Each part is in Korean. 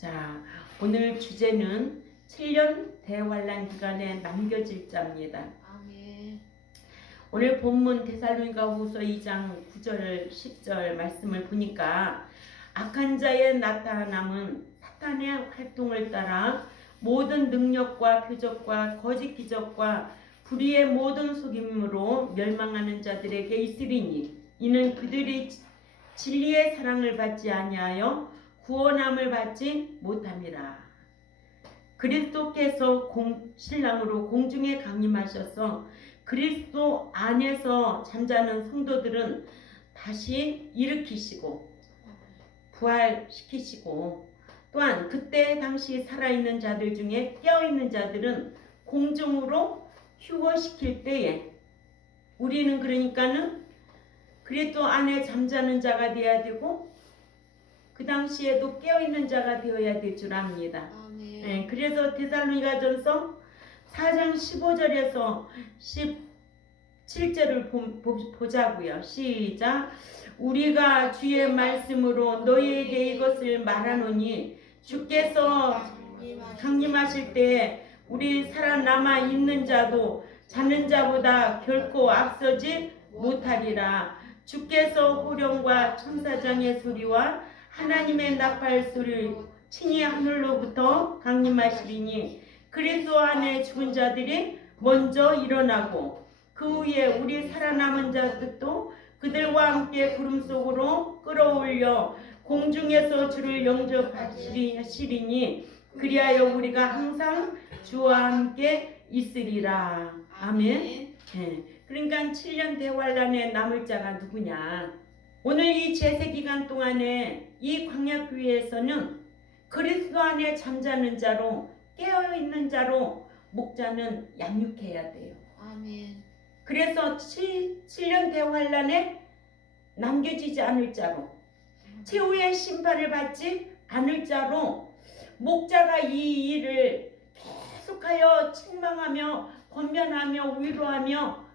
자, 오늘 주제는 7년 대환란 기간에 남겨질 자입니다. 아멘. 오늘 본문 데살로니가후서 2장 9절 10절 말씀을 보니까 악한 자의 나타남은 사탄의 활동을 따라 모든 능력과 표적과 거짓 기적과 불의의 모든 속임으로 멸망하는 자들에게 있으리니 이는 그들이 진리의 사랑을 받지 아니하여 구원함을 받지 못함이라. 그리스도께서 신랑으로 공중에 강림하셔서 그리스도 안에서 잠자는 성도들은 다시 일으키시고 부활시키시고, 또한 그때 당시 살아있는 자들 중에 깨어있는 자들은 공중으로 휴거시킬 때에 우리는 그러니까는 그리스도 안에 잠자는 자가 되어야 되고 그 당시에도 깨어있는 자가 되어야 될 줄 압니다. 아멘. 네, 그래서 데살로니가전서 4장 15절에서 17절을 보자고요. 시작. 우리가 주의 말씀으로 너희에게 이것을 말하노니 주께서 강림하실 때 우리 살아남아 있는 자도 자는 자보다 결코 앞서지 못하리라. 주께서 호령과 천사장의 소리와 하나님의 나팔 소리 친히 하늘로부터 강림하시리니 그리스도 안에 죽은 자들이 먼저 일어나고 그 후에 우리 살아남은 자들도 그들과 함께 구름 속으로 끌어올려 공중에서 주를 영접하시리니 그리하여 우리가 항상 주와 함께 있으리라. 아멘. 네. 그러니까 7년 대환란에 남을 자가 누구냐? 오늘 이 제세 기간 동안에 이 광야교회에서는 그리스도 안에 잠자는 자로 깨어있는 자로 목자는 양육해야 돼요. 아멘. 그래서 7년 대환란에 남겨지지 않을 자로, 최후의 심판을 받지 않을 자로 목자가 이 일을 계속하여 책망하며 권면하며 위로하며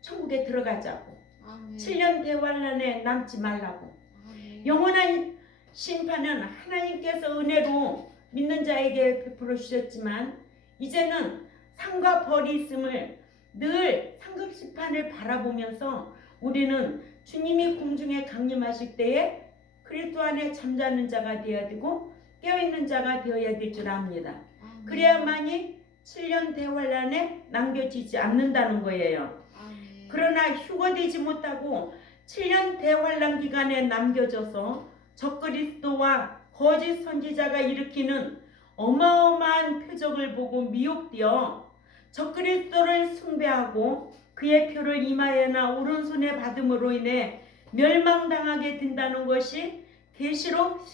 천국에 들어가자고. 아멘. 7년 대환란에 남지 말라고. 아멘. 영원한 심판은 하나님께서 은혜로 믿는 자에게 베풀어 주셨지만 이제는 상과 벌이 있음을 늘 상급심판을 바라보면서 우리는 주님이 공중에 강림하실 때에 그리스도 안에 잠자는 자가 되어야 되고 깨어있는 자가 되어야 될 줄 압니다. 아멘. 그래야만이 7년 대환란에 남겨지지 않는다는 거예요. 아멘. 그러나 휴거되지 못하고 7년 대환란 기간에 남겨져서 적그리스도와 거짓 선지자가 일으키는 어마어마한 표적을 보고 미혹되어 적그리스도를 숭배하고 그의 표를 이마에나 오른손에 받음으로 인해 멸망당하게 된다는 것이 계시록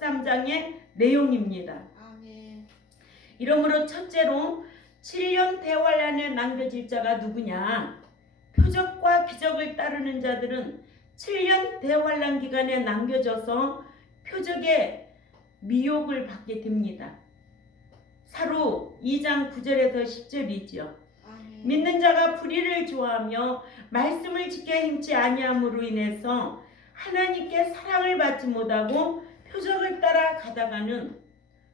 13장의 내용입니다. 아멘. 이러므로 첫째로 7년 대환란에 남겨질 자가 누구냐? 표적과 기적을 따르는 자들은 7년 대환란 기간에 남겨져서 표적의 미혹을 받게 됩니다. 사루 2장 9절에서 10절이지요. 믿는 자가 불의를 좋아하며 말씀을 지켜 행치 아니함으로 인해서 하나님께 사랑을 받지 못하고 표적을 따라 가다가는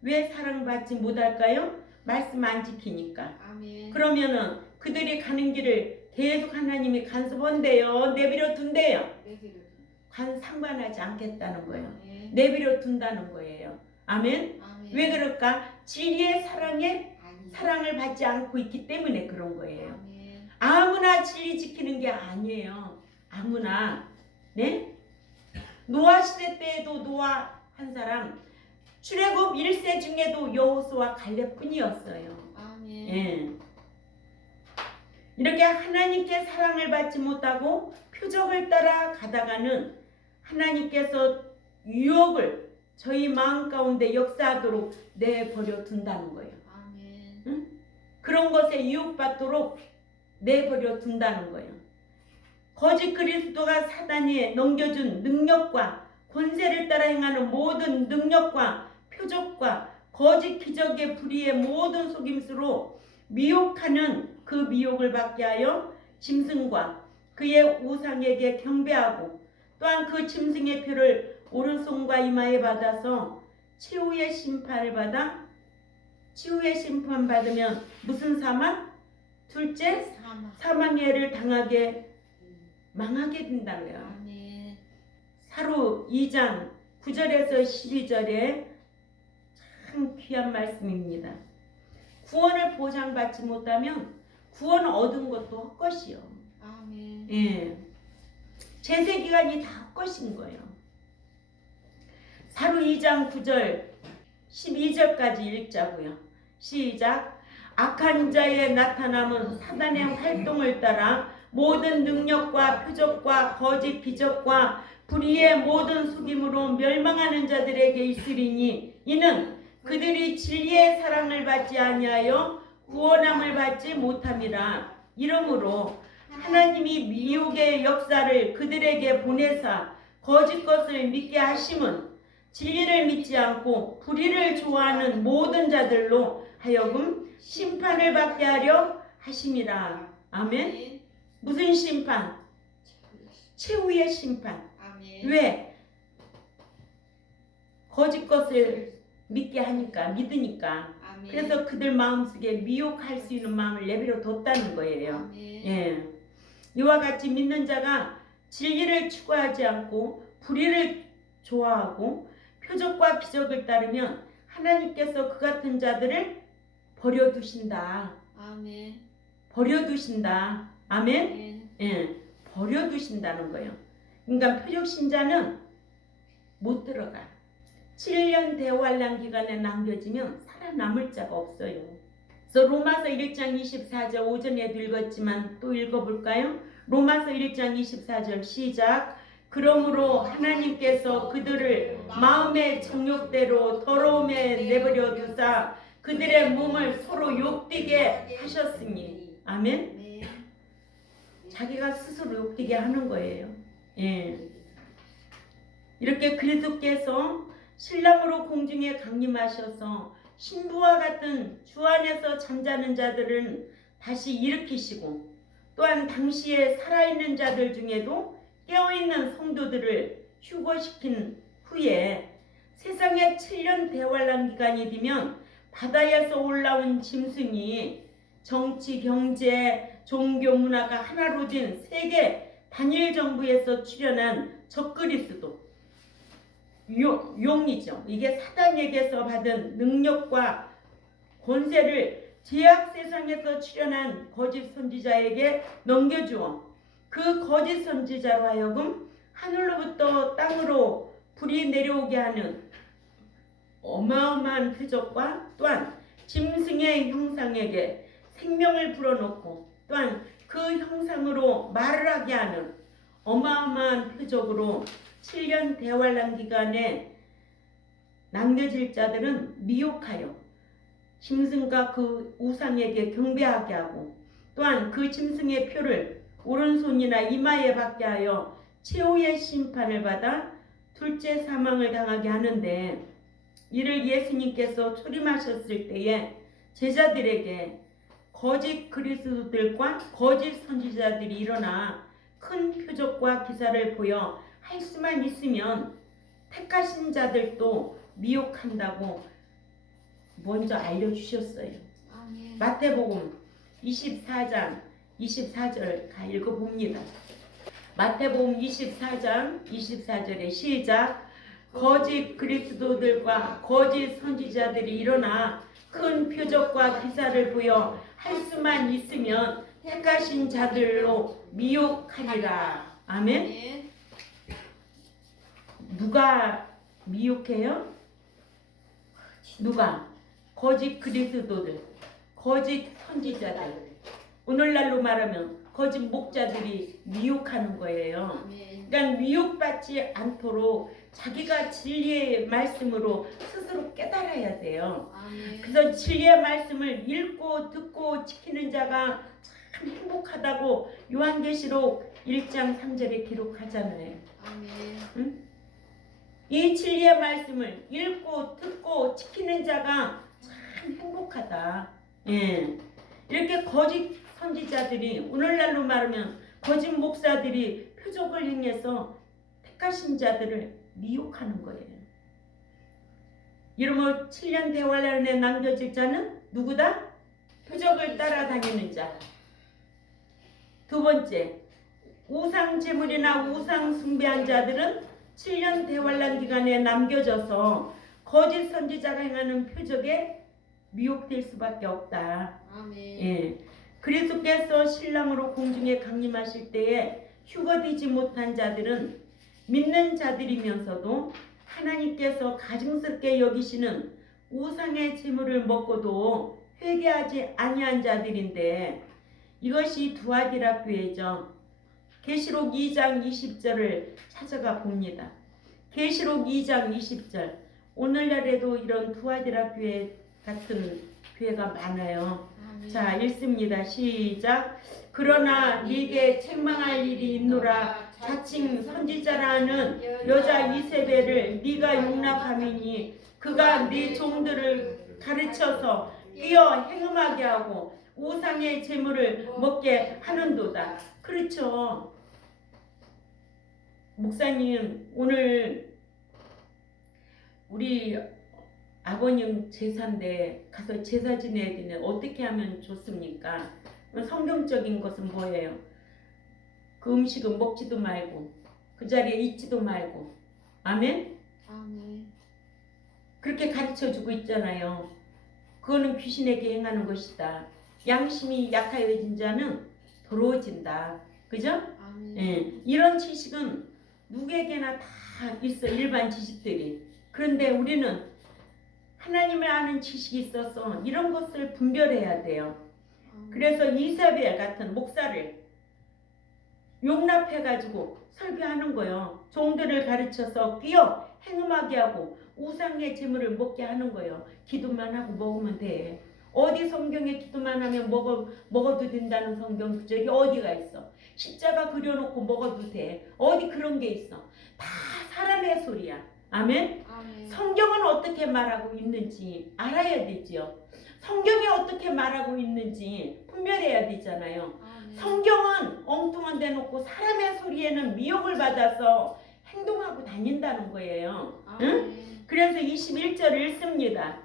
왜 사랑받지 못할까요? 말씀 안 지키니까. 아멘. 그러면은 그들이 가는 길을 계속 하나님이 간섭한대요. 내버려 둔대요. 상관하지 않겠다는 거예요. 아멘. 내버려 둔다는 거예요. 아멘. 아멘. 왜 그럴까? 진리의 사랑을 받지 않고 있기 때문에 그런 거예요. 아멘. 아무나 진리 지키는 게 아니에요. 아무나. 네? 노아 시대 때에도 노아 한 사람, 출애굽 1세 중에도 여호수아 갈렙뿐이었어요. 아멘. 예. 이렇게 하나님께 사랑을 받지 못하고 표적을 따라 가다가는 하나님께서 유혹을 저희 마음 가운데 역사하도록 내버려 둔다는 거예요. 아멘. 응? 그런 것에 유혹받도록 내버려 둔다는 거예요. 거짓 그리스도가 사단이 넘겨준 능력과 권세를 따라 행하는 모든 능력과 표적과 거짓 기적의 불의의 모든 속임수로 미혹하는 그 미혹을 받게 하여 짐승과 그의 우상에게 경배하고 또한 그 짐승의 표를 오른손과 이마에 받아서 최후의 심판을 받아 최후의 심판 받으면 무슨 사망? 둘째 사망예를 당하게 망하게 된다는 거예요. 아멘. 사루 2장 9절에서 12절에 참 귀한 말씀입니다. 구원을 보장받지 못하면 구원 얻은 것도 헛것이요. 아멘. 예, 제세기간이 다 헛것인 거예요. 사루 2장 9절 12절까지 읽자고요. 시작. 악한 자의 나타남은 사단의 활동을 따라 모든 능력과 표적과 거짓 기적과 불의의 모든 속임으로 멸망하는 자들에게 있으리니 이는 그들이 진리의 사랑을 받지 아니하여 구원함을 받지 못함이라. 이러므로 하나님이 미혹의 역사를 그들에게 보내사 거짓 것을 믿게 하심은 진리를 믿지 않고 불의를 좋아하는 모든 자들로 하여금 심판을 받게 하려 하심이라. 아멘. 무슨 심판? 최후의 심판. 아멘. 왜? 거짓 것을 믿게 하니까, 믿으니까. 아멘. 그래서 그들 마음속에 미혹할 수 있는 마음을 내버려 뒀다는 거예요. 아멘. 예. 이와 같이 믿는 자가 진리를 추구하지 않고 불의를 좋아하고 표적과 기적을 따르면 하나님께서 그 같은 자들을 버려두신다. 아멘. 버려두신다. 아멘. 아멘. 예, 버려두신다는 거예요. 그러니까 표적 신자는 못 들어가. 7년 대환란 기간에 남겨지면 살아남을 자가 없어요. 그래서 로마서 1장 24절 오전에도 읽었지만 또 읽어볼까요? 로마서 1장 24절 시작. 그러므로 하나님께서 그들을 마음의 정욕대로 더러움에 내버려 두사 그들의 몸을 서로 욕되게 하셨으니. 아멘. 아멘. 자기가 스스로 욕되게 하는 거예요. 예. 이렇게 그리스도께서 신랑으로 공중에 강림하셔서 신부와 같은 주 안에서 잠자는 자들은 다시 일으키시고 또한 당시에 살아있는 자들 중에도 깨어있는 성도들을 휴거시킨 후에 세상에 7년 대환란 기간이 되면 바다에서 올라온 짐승이 정치, 경제, 종교, 문화가 하나로 된 세계 단일 정부에서 출현한 적그리스도 용이죠. 이게 사단에게서 받은 능력과 권세를 죄악 세상에서 출현한 거짓 선지자에게 넘겨주어 그 거짓 선지자로 하여금 하늘로부터 땅으로 불이 내려오게 하는 어마어마한 표적과 또한 짐승의 형상에게 생명을 불어넣고 또한 그 형상으로 말을 하게 하는 어마어마한 표적으로 7년 대환란 기간에 남겨질 자들은 미혹하여 짐승과 그 우상에게 경배하게 하고 또한 그 짐승의 표를 오른손이나 이마에 받게 하여 최후의 심판을 받아 둘째 사망을 당하게 하는데 이를 예수님께서 초림하셨을 때에 제자들에게 거짓 그리스도들과 거짓 선지자들이 일어나 큰 표적과 기사를 보여 할 수만 있으면 택하신 자들도 미혹한다고 먼저 알려주셨어요. 아멘. 마태복음 24장 24절 가 읽어봅니다. 마태복음 24장 24절에 시작. 거짓 그리스도들과 거짓 선지자들이 일어나 큰 표적과 기사를 보여 할 수만 있으면 택하신 자들로 미혹하리라. 아멘. 아멘. 누가 미혹해요? 누가? 거짓 그리스도들, 거짓 선지자들. 오늘날로 말하면 거짓 목자들이 미혹하는 거예요. 아멘. 그러니까 미혹받지 않도록 자기가 진리의 말씀으로 스스로 깨달아야 돼요. 아멘. 그래서 진리의 말씀을 읽고 듣고 지키는 자가 참 행복하다고 요한계시록 1장 3절에 기록하잖아요. 아멘. 이 진리의 말씀을 읽고 듣고 지키는 자가 참 행복하다. 예. 이렇게 거짓 선지자들이 오늘날로 말하면 거짓 목사들이 표적을 행해서 택하신 자들을 미혹하는 거예요. 이러므로 7년 대환란에 남겨질 자는 누구다? 표적을 따라다니는 자. 두 번째, 우상 제물이나 우상 숭배한 자들은 7년 대환란 기간에 남겨져서 거짓 선지자가 행하는 표적에 미혹될 수밖에 없다. 아멘. 예. 그리스도께서 신랑으로 공중에 강림하실 때에 휴거되지 못한 자들은 믿는 자들이면서도 하나님께서 가증스럽게 여기시는 우상의 제물을 먹고도 회개하지 아니한 자들인데, 이것이 두아디라 교회죠. 계시록 2장 20절을 찾아가 봅니다. 계시록 2장 20절. 오늘날에도 이런 두아디라 교회 같은 교회가 많아요. 아멘. 자, 읽습니다. 시작. 그러나 네게 책망할 일이 있노라. 자칭 선지자라는 여자 이세벨을 네가 용납함이니 그가 네 종들을 가르쳐서 끼어 행음하게 하고 우상의 제물을 먹게 하는도다. 그렇죠. 목사님, 오늘 우리 아버님 제사인데 가서 제사 지내야 되는데 어떻게 하면 좋습니까? 성경적인 것은 뭐예요? 그 음식은 먹지도 말고 그 자리에 있지도 말고. 아멘? 아멘. 그렇게 가르쳐주고 있잖아요. 그거는 귀신에게 행하는 것이다. 양심이 약하여진 자는 더러워진다. 그죠? 아멘. 예, 이런 지식은 누구에게나 다 있어, 일반 지식들이. 그런데 우리는 하나님을 아는 지식이 있어서 이런 것을 분별해야 돼요. 그래서 이사벨 같은 목사를 용납해가지고 설교하는 거예요. 종들을 가르쳐서 끼어 행음하게 하고 우상의 제물을 먹게 하는 거예요. 기도만 하고 먹으면 돼. 어디 성경에 기도만 하면 먹어도 된다는 성경 구절이 어디가 있어? 십자가 그려놓고 먹어도 돼. 어디 그런 게 있어? 다 사람의 소리야. 아멘? 아멘. 성경은 어떻게 말하고 있는지 알아야 되지요. 성경이 어떻게 말하고 있는지 분별해야 되잖아요. 아멘. 성경은 엉뚱한 데 놓고 사람의 소리에는 미혹을 받아서 행동하고 다닌다는 거예요. 응? 아멘. 그래서 21절을 읽습니다.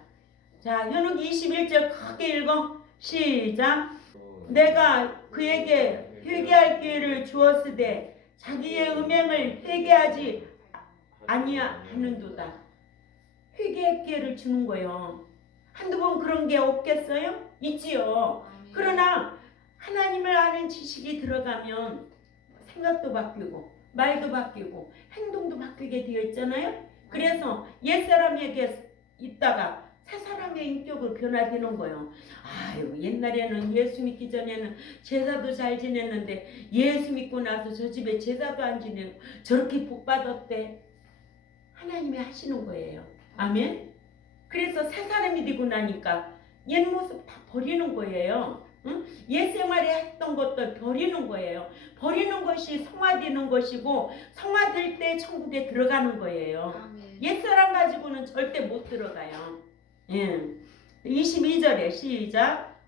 자, 현욱 21절 크게 읽어. 시작. 내가 그에게 회개할 기회를 주었으되 자기의 음행을 회개하지 아니하는도다. 회개의 기회를 주는 거예요. 한두 번 그런 게 없겠어요? 있지요. 아멘. 그러나 하나님을 아는 지식이 들어가면 생각도 바뀌고 말도 바뀌고 행동도 바뀌게 되어 있잖아요. 그래서 옛사람에게 있다가 새 사람의 인격으로 변화되는 거예요. 아유, 옛날에는 예수 믿기 전에는 제사도 잘 지냈는데 예수 믿고 나서 저 집에 제사도 안 지내고 저렇게 복 받았대. 하나님이 하시는 거예요. 아멘. 그래서 새 사람이 되고 나니까 옛 모습 다 버리는 거예요. 응? 옛 생활에 했던 것도 버리는 거예요. 버리는 것이 성화되는 것이고 성화될 때 천국에 들어가는 거예요. 아멘. 옛사람 가지고는 절대 못 들어가요. 예. 22절에 시작.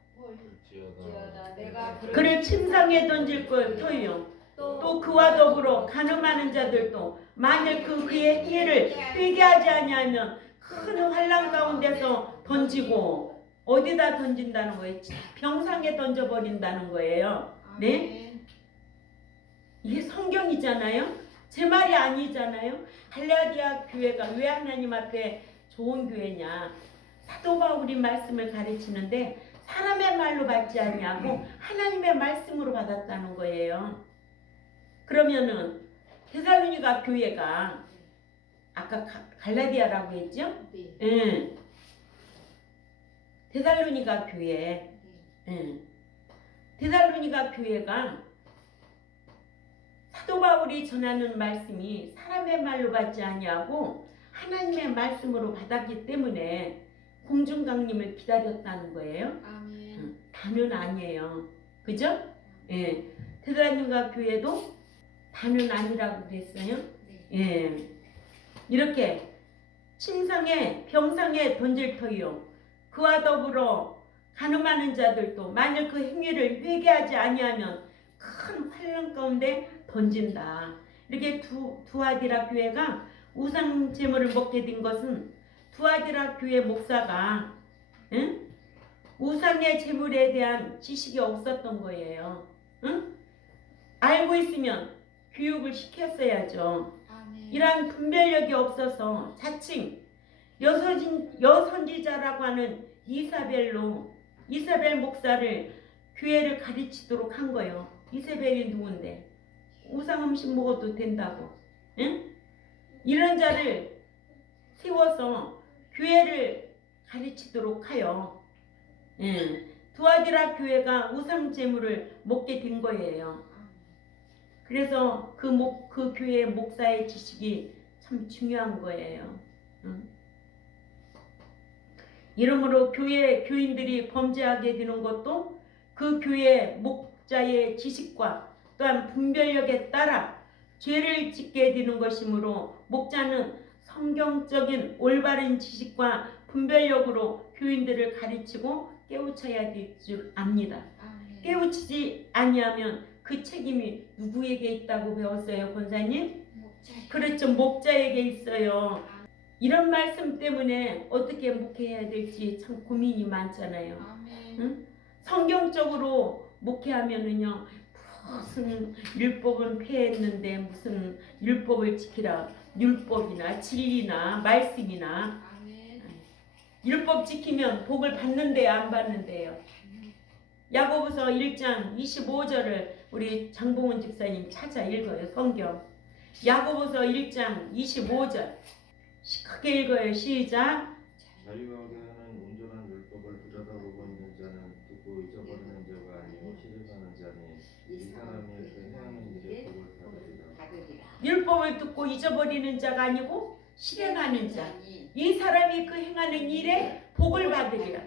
지어다 내가 그를 침상에 던질 터이요. 또 그와 더불어 간음하는 자들도 만일 그의 행위를 회개하지 아니하면 큰 환난 가운데서 던지고, 어디다 던진다는 거예요? 병상에 던져버린다는 거예요. 네? 이게 성경이잖아요. 제 말이 아니잖아요. 갈라디아 교회가 왜 하나님 앞에 좋은 교회냐? 사도 바울이 말씀을 가르치는데 사람의 말로 받지 아니하고 하나님의 말씀으로 받았다는 거예요. 그러면은 데살로니가 교회가 아까 갈라디아라고 했죠? 네. 예. 데살로니가 교회. 예. 데살로니가 교회가 사도 바울이 전하는 말씀이 사람의 말로 받지 아니하고 하나님의 말씀으로 받았기 때문에 공중 강림을 기다렸다는 거예요. 아멘. 다는 아니에요. 그죠? 예. 데살로니가 교회도 다는 아니라고 그랬어요. 네. 예. 이렇게 침상에 병상에 던질 터이요. 그와 더불어 간음하는 자들도 만일 그 행위를 회개하지 아니하면 큰 환난 가운데 던진다. 이렇게 두아디라 교회가 우상 제물을 먹게 된 것은 두아디라 교회 목사가 응? 우상의 제물에 대한 지식이 없었던 거예요. 응? 알고 있으면 교육을 시켰어야죠. 아멘. 이러한 분별력이 없어서 자칭 여선지자라고 하는 이사벨 목사를 교회를 가르치도록 한 거예요. 이사벨이 누군데? 우상 음식 먹어도 된다고. 응? 이런 자를 세워서 교회를 가르치도록 하여 두아디라 교회가 우상 제물을 먹게 된 거예요. 그래서 그 교회 목사의 지식이 참 중요한 거예요. 이러므로 교회 교인들이 범죄하게 되는 것도 그 교회 목자의 지식과 또한 분별력에 따라 죄를 짓게 되는 것이므로 목자는 성경적인 올바른 지식과 분별력으로 교인들을 가르치고 깨우쳐야 될 줄 압니다. 아멘. 깨우치지 아니하면 그 책임이 누구에게 있다고 배웠어요, 권사님? 목자에게. 그렇죠, 목자에게 있어요. 이런 말씀 때문에 어떻게 목회해야 될지 참 고민이 많잖아요. 아멘. 응? 성경적으로 목회하면은요, 무슨 율법은 폐했는데 무슨 율법을 지키라, 율법이나 진리나 말씀이나 아멘. 율법 지키면 복을 받는데요, 안 받는데요? 야고보서 1장 25절을 우리 장봉원 집사님 찾아 읽어요. 성경 야고보서 1장 25절 크게 읽어요. 시작. 자유하게 하는 온전한 율법을 들여다보고 있는 자는 듣고 잊어버리는 자가 아니요 실행하는 자니 이 사람이 그 행하는 일에 복을 받으리라. 율법을 듣고 잊어버리는 자가 아니고 실행하는 자, 이 사람이 그 행하는 일에 복을 받으리라.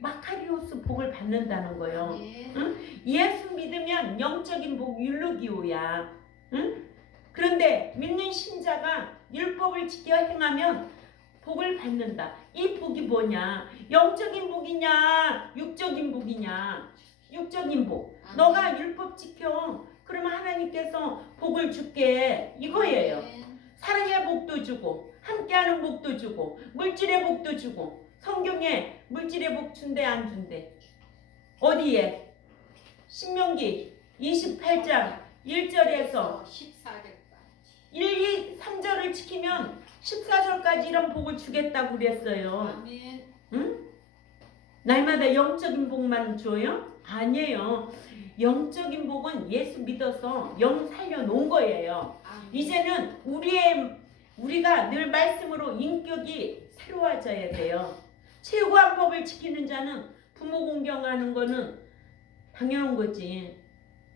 마카리오스 복을 받는다는 거예요. 응? 예수 믿으면 영적인 복 율루기오야. 응? 그런데 믿는 신자가 율법을 지켜 행하면 복을 받는다. 이 복이 뭐냐? 영적인 복이냐? 육적인 복이냐? 육적인 복. 너가 율법 지켜. 그러면 하나님께서 복을 줄게. 이거예요. 사랑의 복도 주고 함께하는 복도 주고 물질의 복도 주고. 성경에 물질의 복 준대 안 준대? 어디에? 신명기 28장 1절에서 14절까지. 1, 2, 3절을 지키면 14절까지 이런 복을 주겠다고 그랬어요. 아멘. 응? 날마다 영적인 복만 줘요? 아니에요. 영적인 복은 예수 믿어서 영 살려놓은 거예요. 아멘. 이제는 우리가 늘 말씀으로 인격이 새로워져야 돼요. 최고한 법을 지키는 자는 부모 공경하는 거는 당연한 거지.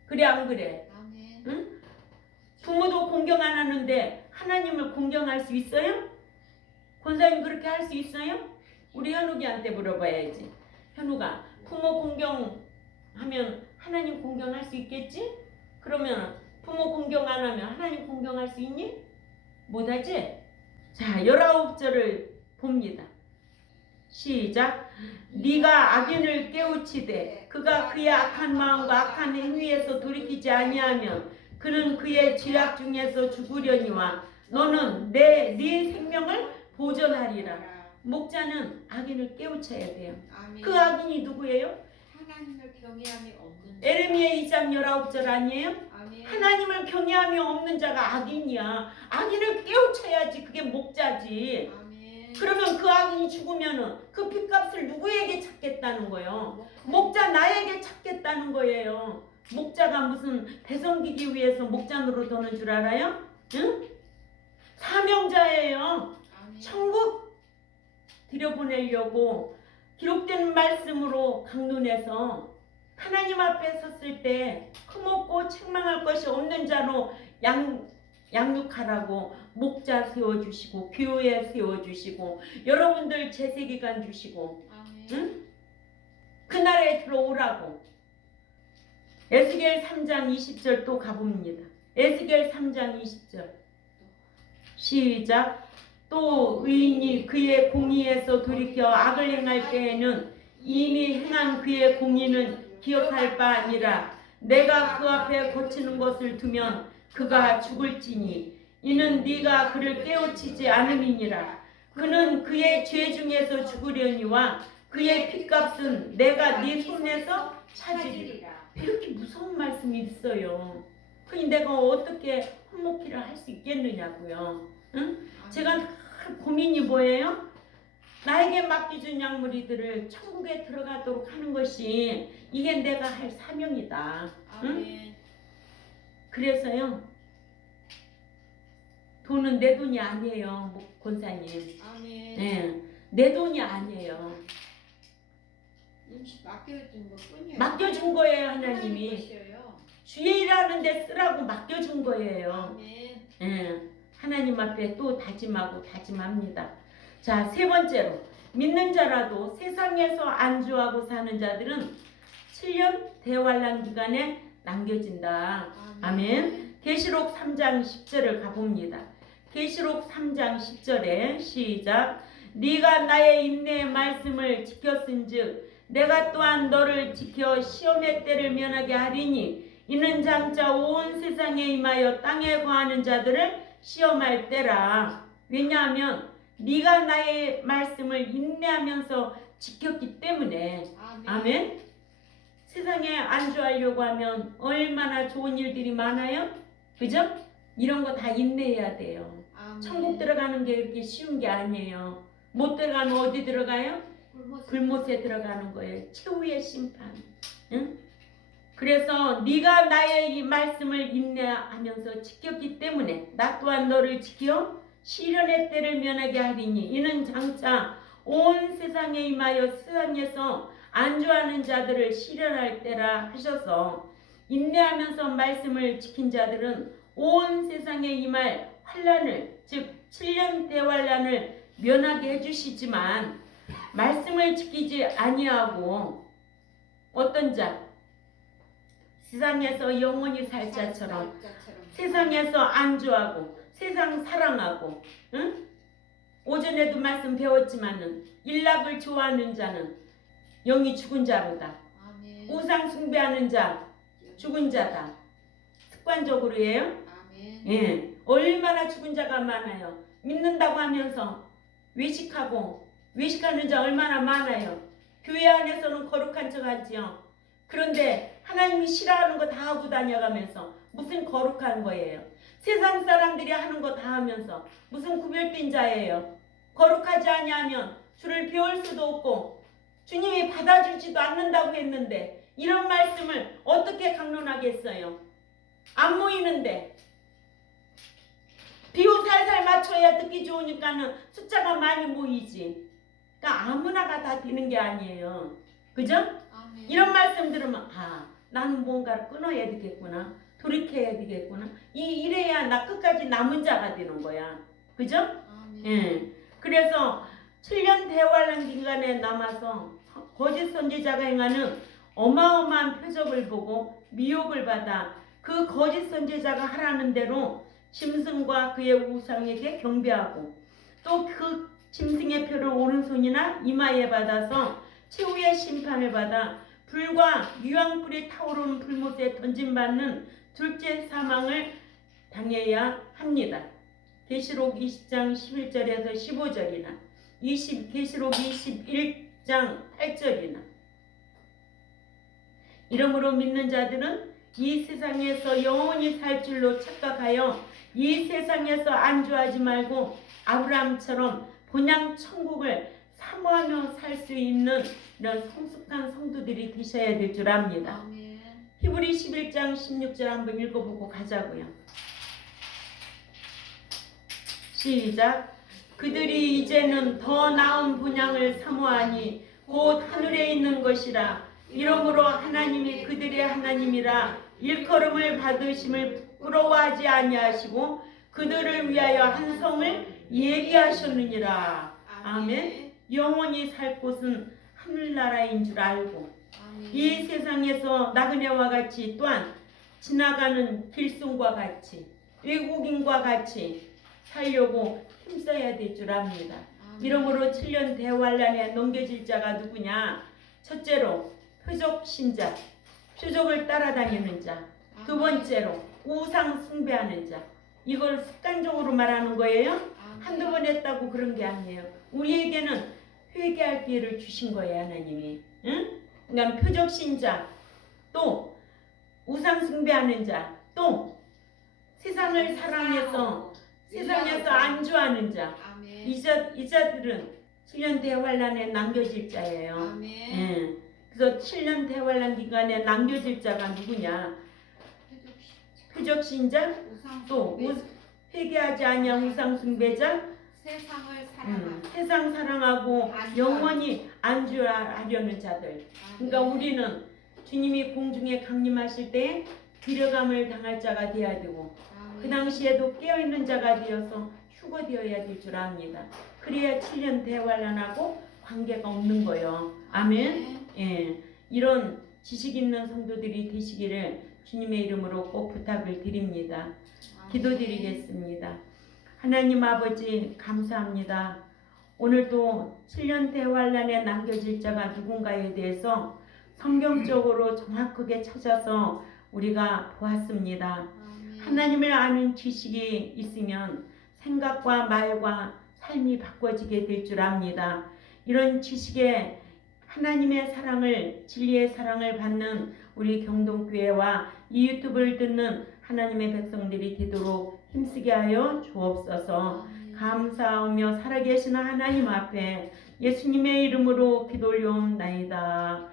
그래 안 그래? 아멘. 응? 부모도 공경 안 하는데 하나님을 공경할 수 있어요? 권사님 그렇게 할 수 있어요? 우리 현욱이한테 물어봐야지. 현욱아, 부모 공경하면 하나님 공경할 수 있겠지? 그러면 부모 공경 안 하면 하나님 공경할 수 있니? 못하지? 자, 19절을 봅니다. 시작. 네가 악인을 깨우치되 그가 그의 악한 마음과 악한 행위에서 돌이키지 아니하면 그는 그의 죄악 중에서 죽으려니와 너는 네 생명을 보존하리라. 목자는 악인을 깨우쳐야 돼요. 아멘. 그 악인이 누구예요? 하나님을 경외함이 없는 자. 에레미야 2장 19절 아니에요? 아멘. 하나님을 경외함이 없는 자가 악인이야. 악인을 깨우쳐야지. 그게 목자지. 아멘. 그러면 그 악인이 죽으면은 그 핏값을 누구에게 찾겠다는 거예요? 목자 나에게 찾겠다는 거예요. 목자가 무슨 배송기기 위해서 목자 노릇하는 줄 알아요? 응? 사명자예요. 아멘. 천국 들여보내려고 기록된 말씀으로 강론해서 하나님 앞에 섰을 때 흠없고 책망할 것이 없는 자로 양육하라고 목자 세워주시고 교회 세워주시고 여러분들 제세기간 주시고 아멘. 응? 그날에 들어오라고. 에스겔 3장 20절 또 가봅니다. 에스겔 3장 20절 시작. 또 의인이 그의 공의에서 돌이켜 악을 행할 때에는 이미 행한 그의 공의는 기억할 바 아니라 내가 그 앞에 고치는 것을 두면 그가 죽을지니 이는 네가 그를 깨우치지 않음이니라. 그는 그의 죄 중에서 죽으려니와 그의 핏값은 내가 네 손에서 찾으리라. 이렇게 무서운 말씀이 있어요. 그니 내가 어떻게 혼목기를 할 수 있겠느냐고요. 응? 제가 고민이 뭐예요? 나에게 맡겨준 약물이들을 천국에 들어가도록 하는 것이 이게 내가 할 사명이다. 응? 그래서요, 돈은 내 돈이 아니에요, 권사님. 네, 내 돈이 아니에요. 맡겨준 것뿐이에요. 맡겨준 거예요, 하나님이. 주의 일하는 데 쓰라고 맡겨준 거예요. 예, 하나님 앞에 또 다짐하고 다짐합니다. 자, 세 번째로 믿는 자라도 세상에서 안주하고 사는 자들은 7년 대환란 기간에 남겨진다. 아멘. 계시록 3장 10절을 가봅니다. 계시록 3장 10절에 시작. 네가 나의 인내의 말씀을 지켰은즉 내가 또한 너를 지켜 시험의 때를 면하게 하리니 이는 장차 온 세상에 임하여 땅에 거하는 자들을 시험할 때라. 왜냐하면 네가 나의 말씀을 인내하면서 지켰기 때문에. 아멘. 세상에 안주하려고 하면 얼마나 좋은 일들이 많아요. 그죠? 이런 거 다 인내해야 돼요. 천국 들어가는 게 그렇게 쉬운 게 아니에요. 못 들어가면 어디 들어가요? 불못에 들어가는 거예요. 최후의 심판. 응? 그래서 네가 나의 이 말씀을 인내하면서 지켰기 때문에 나 또한 너를 지켜 시련의 때를 면하게 하리니 이는 장차 온 세상에 임하여 세상에서 안주하는 자들을 시련할 때라 하셔서 인내하면서 말씀을 지킨 자들은 온 세상에 임할 환란을 즉 7년 대환란을 면하게 해주시지만 말씀을 지키지 아니하고 어떤 자 세상에서 영원히 살 자처럼 세상에서 안주하고 세상 사랑하고 응? 오전에도 말씀 배웠지만은 일락을 좋아하는 자는 영이 죽은 자로다. 우상 숭배하는 자 죽은 자다. 습관적으로 해요. 예, 얼마나 죽은 자가 많아요. 믿는다고 하면서 외식하는 자 얼마나 많아요. 교회 안에서는 거룩한 척 하지요. 그런데 하나님이 싫어하는 거 다 하고 다녀가면서 무슨 거룩한 거예요. 세상 사람들이 하는 거 다 하면서 무슨 구별된 자예요. 거룩하지 아니하면 주를 배울 수도 없고 주님이 받아주지도 않는다고 했는데 이런 말씀을 어떻게 강론하겠어요. 안 모이는데 비유 살살 맞춰야 듣기 좋으니까는 숫자가 많이 모이지. 그러니까 아무나가 다 되는 게 아니에요. 그죠? 이런 말씀 들으면 나는 뭔가를 끊어야 되겠구나. 돌이켜야 되겠구나. 이래야 나 끝까지 남은 자가 되는 거야. 그죠? 예. 그래서 7년 대환란 기간에 남아서 거짓 선지자가 행하는 어마어마한 표적을 보고 미혹을 받아 그 거짓 선지자가 하라는 대로 짐승과 그의 우상에게 경배하고 또 그 짐승의 표를 오른손이나 이마에 받아서 최후의 심판을 받아 불과 유황불이 타오르는 불못에 던짐받는 둘째 사망을 당해야 합니다. 계시록 20장 11절에서 15절이나 계시록 21장 8절이나 이러므로 믿는 자들은 이 세상에서 영원히 살 줄로 착각하여 이 세상에서 안주하지 말고 아브라함처럼 본향 천국을 사모하며 살 수 있는 이런 성숙한 성도들이 되셔야 될 줄 압니다. 히브리 11장 16절 한번 읽어보고 가자고요. 시작. 그들이 이제는 더 나은 본향을 사모하니 곧 하늘에 있는 것이라. 이러므로 하나님이 그들의 하나님이라 일컬음을 받으심을 부러워하지 아니하시고 그들을 위하여 한 성을 예비하셨느니라. 아멘. 영원히 살 곳은 하늘나라인 줄 알고 이 세상에서 나그네와 같이 또한 지나가는 길송과 같이 외국인과 같이 살려고 힘써야 될 줄 압니다. 이러므로 7년 대환란에 넘겨질 자가 누구냐? 첫째로 표적 신자, 표적을 따라다니는 자. 두 번째로 우상 숭배하는 자. 이걸 습관적으로 말하는 거예요. 한두 번 했다고 그런 게 아니에요. 우리에게는 회개할 기회를 주신 거예요, 하나님이. 응? 그러니까 표적 신자, 또 우상 숭배하는 자, 또 세상을 사랑해서 세상에서 안주하는 자, 아멘. 이 자들은 7년 대환란에 남겨질 자예요. 아멘. 예. 그래서 7년 대환란 기간에 남겨질 자가 누구냐? 표적 신자, 또 회개하지 아니한 우상 숭배자, 세상을 사랑하는 세상 사랑하고 영원히 안주하려는 자들. 그러니까 우리는 주님이 공중에 강림하실 때 데려감을 당할 자가 되어야 되고 그 당시에도 깨어있는 자가 되어서 휴거되어야 될 줄 압니다. 그래야 7년 대환란하고 관계가 없는 거예요. 아멘. 예, 이런 지식 있는 성도들이 되시기를 주님의 이름으로 꼭 부탁을 드립니다. 기도드리겠습니다. 하나님 아버지 감사합니다. 오늘도 7년 대환란에 남겨질 자가 누군가에 대해서 성경적으로 정확하게 찾아서 우리가 보았습니다. 하나님을 아는 지식이 있으면 생각과 말과 삶이 바꿔지게 될 줄 압니다. 이런 지식에 하나님의 사랑을, 진리의 사랑을 받는 우리 경동교회와 이 유튜브를 듣는 하나님의 백성들이 되도록 힘쓰게 하여 주옵소서. 감사하며 살아계시는 하나님 앞에 예수님의 이름으로 기도 올려옵나이다.